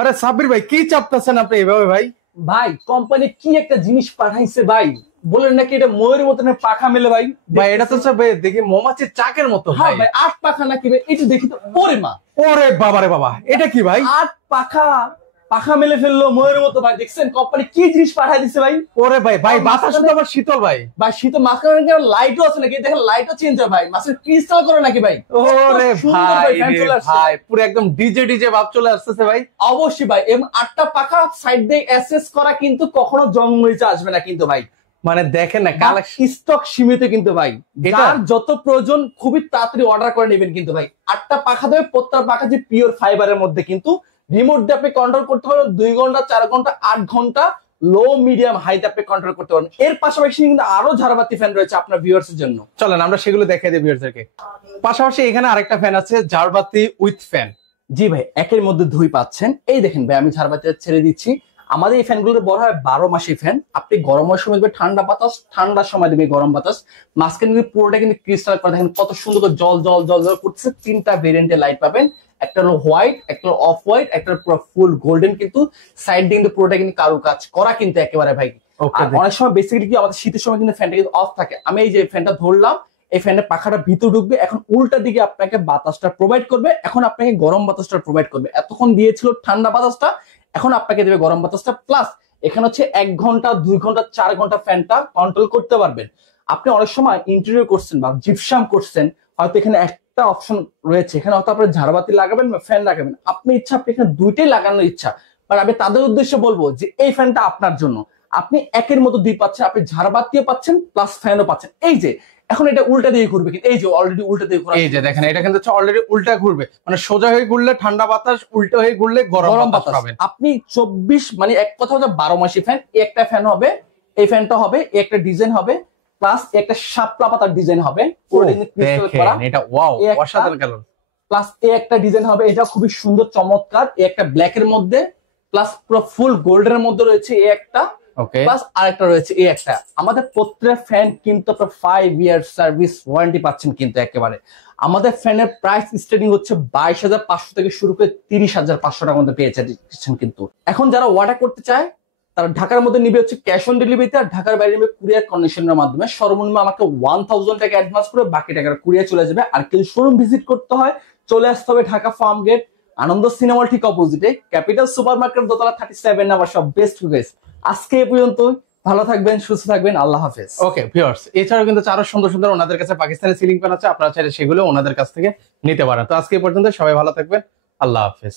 আরে সাব্বির ভাই কি চাপতেছেন আপনি এভাবে ভাই? ভাই কোম্পানি কি একটা জিনিস পাঠাইছে ভাই, বলেন নাকি এটা ময়ূরের মতন পাখা মেলে ভাই। ভাই এটা তো সব দেখি মৌমাছির চাকের মতো হ্যাঁ ভাই। ভাই, 8 পাখা নাকি ভাই, এটা দেখি তো। ওরে মা, ওরে বাবা রে বাবা, এটা কি ভাই? 8 পাখা, পাখা মেলে ফেললো ময়ূরের মতো ভাই। দেখছেন কোম্পানি কি জিনিস পাঠাই দিছে ভাই। ওরে ভাই ভাই, বাতাস তো আবার শীতল ভাই। ভাই শীত মাঝখানে লাইটও আছে নাকি, দেখেন লাইটও চেঞ্জ হয় ভাই, মাছের ক্রিস্টাল করে নাকি ভাই। ওরে সুন্দর ভাই ফ্যান রে চলে আসছে ভাই, পুরো একদম ডিজে ডিজে ভাব চলে আসতেছে ভাই। অবশ্যই ভাই। এবং 8টা পাখা সাইড দিয়ে অ্যাসেস করা, কিন্তু কখনো জং মরিচা আসবে না কিন্তু ভাই। মানে দেখেন না কালেকশন, স্টক সীমিত কিন্তু ভাই, এটা? যার যত প্রয়োজন খুবই তাড়াতাড়ি অর্ডার করে নেবেন কিন্তু ভাই। 8টা পাখা দেবে, প্রত্যেকটা পাখা যে পিওর ফাইবারের মধ্যে, কিন্তু রিমোট দিয়ে আপনি কন্ট্রোল করতে পারবেন। 2 ঘন্টা, 4 ঘন্টা, 8 ঘন্টা, লো মিডিয়াম হাইতে আপনি কন্ট্রোল করতে পারবেন। এর পাশাপাশি কিন্তু আরো ঝাড়বাতি ফ্যান রয়েছে আপনার ভিউয়ার্স এর জন্য। চলেন আমরা সেগুলো দেখাই দিই ভিউয়ারদেরকে। পাশাপাশি এখানে আরেকটা ফ্যান আছে, ঝাড়বাতি উইথ ফ্যান। জি ভাই, একের মধ্যে 2 পাচ্ছেন। এই দেখেন ভাই, আমি ঝাড়বাতিটা ছেড়ে দিচ্ছি। আমাদের এই ফ্যানগুলো বড় হয় 12 মাসি ফ্যান। আপনি গরমের সময় দেবে ঠান্ডা বাতাস, ঠান্ডার সময় দেবে গরম বাতাস। মাঝখানে কিন্তু পুরোটা কিন্তু ক্রিস্টাল করে, দেখেন কত সুন্দর করে জল জল জল জল করতেছে। 3টা ভেরিয়েন্টের লাইট পাবেন, একটা হলো হোয়াইট, একটা হলো অফ হোয়াইট, একটা পুরো ফুল গোল্ডেন। কিন্তু সাইড দিয়ে কিন্তু পুরোটা কিন্তু কারু কাজ করা কিন্তু একেবারে ভাই। আর অনেক সময় বেসিক্যালি কি আমাদের শীতের সময় কিন্তু ফ্যানটা কিন্তু অফ থাকে। আমি এই যে ফ্যানটা ধরলাম, এই ফ্যানের পাখাটা ভিতর ঢুকবে, এখন উল্টা দিকে আপনাকে বাতাসটা প্রোভাইড করবে, এখন আপনাকে গরম বাতাসটা প্রোভাইড করবে। এতক্ষণ দিয়েছিল ঠান্ডা বাতাসটা, এখন আপনাকে দেবে গরম বাতাসটা। প্লাস এখানে হচ্ছে 1 ঘন্টা, 2 ঘন্টা, 4 ঘন্টা ফ্যানটা কন্ট্রোল করতে পারবেন। আপনি অনেক সময় ইন্টেরিয়র করছেন বা জিপসাম করছেন, হয়তো এখানে একটা অপশন রয়েছে, এখানে হয়তো আপনি ঝাড়বাতি লাগাবেন বা ফ্যান লাগাবেন, আপনি ইচ্ছা আপনি এখানে দুইটাই লাগানোর ইচ্ছা। বাট আমি তাদের উদ্দেশ্যে বলবো যে এই ফ্যানটা আপনার জন্য। আপনি একের মতো 2 পাচ্ছেন, আপনি ঝাড়বাতিও পাচ্ছেন প্লাস ফ্যানও পাচ্ছেন। এই যে এখন এটা উল্টা দিয়ে ঘুরবে, কিন্তু এই যে অলরেডি উল্টা দিয়ে ঘোরা। এই যে দেখেন, এটা কিন্তু অলরেডি উল্টা ঘুরবে, মানে সোজা হয়ে ঘুরলে ঠান্ডা বাতাস, উল্টো হয়ে ঘুরলে গরম বাতাস পাবেন। আপনি 24 মানে এক কথা হচ্ছে 12 মাসি ফ্যান। একটা ফ্যান হবে, এই ফ্যানটা হবে, একটা ডিজাইন হবে, প্লাস একটা শাপলা পাতার ডিজাইন হবে, এটা ওয়াও, অসাধারণ কালার। প্লাস একটা ডিজাইন হবে, এটা খুবই সুন্দর চমৎকার, একটা ব্ল্যাক এর মধ্যে, প্লাস পুরো ফুল গোল্ডের মধ্যে রয়েছে এই একটা, প্লাস আরেকটা রয়েছে এই একটা। আমাদের প্রত্যেকটা ফ্যান কিন্তু আপনার 5 ইয়ার সার্ভিস ওয়ারেন্টি পাচ্ছেন কিন্তু একেবারে। আমাদের ফ্যানের প্রাইস স্টার্টিং হচ্ছে 22,500 থেকে শুরু করে 30,500 টাকার মধ্যে পেয়েছেন কিন্তু। এখন যারা অর্ডার করতে চায় তারা ঢাকার মধ্যে নিবে হচ্ছে ক্যাশ অন ডেলিভারিতে, আর ঢাকার বাইরে নিবে কুরিয়ার কন্ডিশনের মাধ্যমে। সর্বনিম্ন আমাকে 1000 টাকা অ্যাডভান্স করে বাকি টাকার কুরিয়ার চলে যাবে। আর কেউ শোরুম ভিজিট করতে হয়, চলে আসতে হবে ঢাকা ফার্ম গেট, আনন্দ সিনেমার ঠিক অপোজিটে, ক্যাপিটাল সুপার মার্কেট, দোতলা 37 নাম্বার সব। বেস্ট গাইস, আজকে এ পর্যন্ত। ভালো থাকবেন, সুস্থ থাকবেন, আল্লাহ হাফেজ। ওকে ভিউয়ার্স, এছাড়াও কিন্তু আরো সুন্দর সুন্দর ওনাদের কাছে পাকিস্তানি সিলিং ফ্যান আছে, আপনারা চাইলে সেগুলো ওনাদের কাছ থেকে নিতে পারেন। তো আজকে এই পর্যন্ত, সবাই ভালো থাকবেন, আল্লাহ হাফেজ।